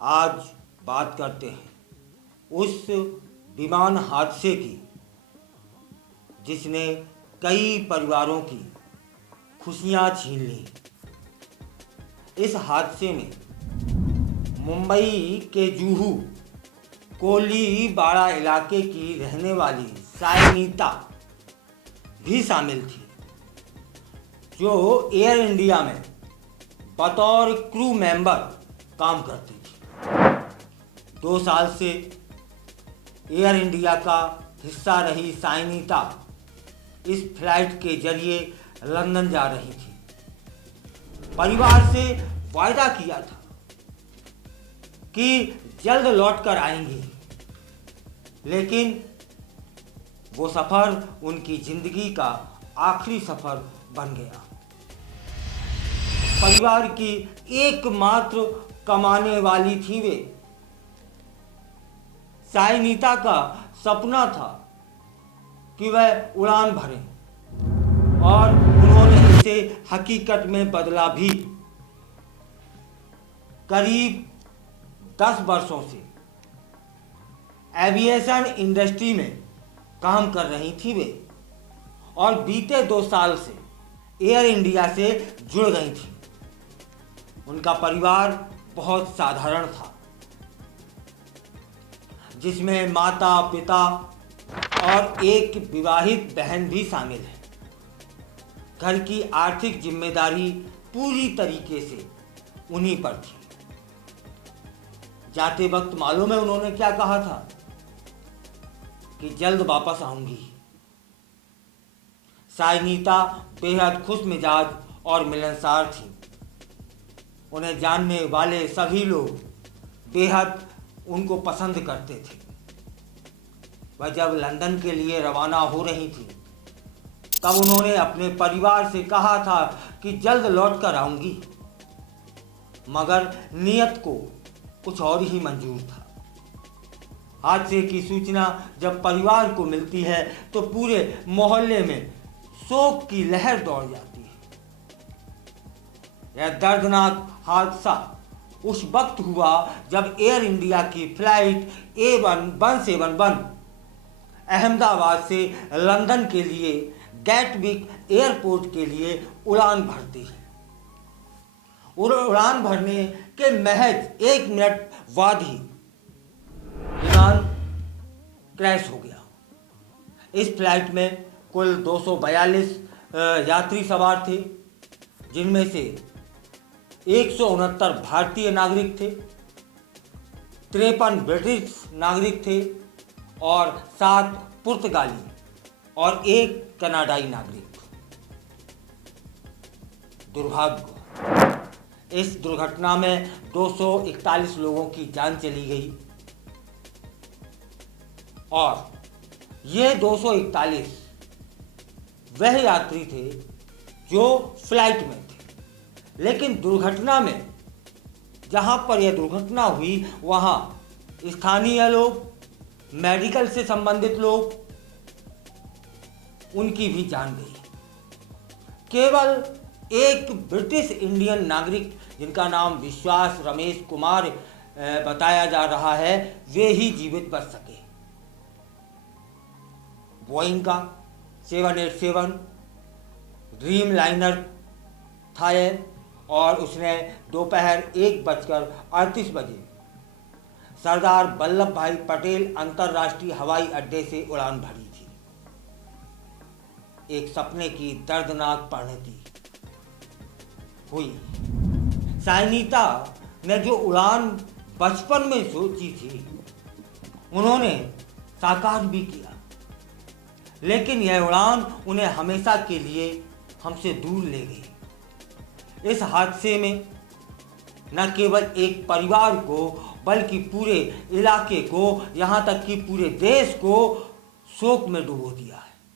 आज बात करते हैं उस विमान हादसे की जिसने कई परिवारों की खुशियां छीन ली। इस हादसे में मुंबई के जुहू कोलीबाड़ा इलाके की रहने वाली सायनीता भी शामिल थी, जो एयर इंडिया में बतौर क्रू मेंबर काम करती थी। 2 साल से एयर इंडिया का हिस्सा रही सायनीता इस फ्लाइट के जरिए लंदन जा रही थी। परिवार से वायदा किया था कि जल्द लौट कर आएंगी, लेकिन वो सफ़र उनकी ज़िंदगी का आखिरी सफ़र बन गया। परिवार की एकमात्र कमाने वाली थी वे। सायनीता का सपना था कि वह उड़ान भरें, और उन्होंने इसे हकीकत में बदला भी। करीब 10 वर्षों से एविएशन इंडस्ट्री में काम कर रही थी वे, और बीते 2 साल से एयर इंडिया से जुड़ गई थी। उनका परिवार बहुत साधारण था, जिसमें माता, पिता और एक विवाहित बहन भी शामिल है। घर की आर्थिक जिम्मेदारी पूरी तरीके से उन्हीं पर थी। जाते वक्त मालूम है उन्होंने क्या कहा था कि जल्द वापस आऊंगी। सायनीता बेहद खुश मिजाज और मिलनसार थी। उन्हें जानने वाले सभी लोग बेहद उनको पसंद करते थे। वह जब लंदन के लिए रवाना हो रही थी, तब उन्होंने अपने परिवार से कहा था कि जल्द लौट कर आऊंगी, मगर नियत को कुछ और ही मंजूर था। हादसे की सूचना जब परिवार को मिलती है तो पूरे मोहल्ले में शोक की लहर दौड़ जाती है। यह दर्दनाक हादसा उस वक्त हुआ जब एयर इंडिया की फ्लाइट A171 अहमदाबाद से लंदन के लिए गैटविक एयरपोर्ट के लिए उड़ान भरती है। उड़ान भरने के महज 1 मिनट बाद ही विमान क्रैश हो गया। इस फ्लाइट में कुल 242 यात्री सवार थे, जिनमें से 169 भारतीय नागरिक थे, 53 ब्रिटिश नागरिक थे और 7 पुर्तगाली और 1 कनाडाई नागरिक। दुर्भाग्य, इस दुर्घटना में 241 लोगों की जान चली गई, और ये 241 वह यात्री थे जो फ्लाइट में थे। लेकिन दुर्घटना में, जहां पर यह दुर्घटना हुई, वहां स्थानीय लोग, मेडिकल से संबंधित लोग, उनकी भी जान गई। केवल एक ब्रिटिश इंडियन नागरिक, जिनका नाम विश्वास रमेश कुमार बताया जा रहा है, वे ही जीवित बच सके। बोइंग का 787 ड्रीम लाइनर था यह, और उसने दोपहर 1:38 बजे सरदार वल्लभ भाई पटेल अंतर्राष्ट्रीय हवाई अड्डे से उड़ान भरी थी। एक सपने की दर्दनाक परिणति हुई। सायनीता ने जो उड़ान बचपन में सोची थी, उन्होंने साकार भी किया, लेकिन यह उड़ान उन्हें हमेशा के लिए हमसे दूर ले गई। इस हादसे में न केवल एक परिवार को, बल्कि पूरे इलाके को, यहाँ तक कि पूरे देश को शोक में डुबो दिया है।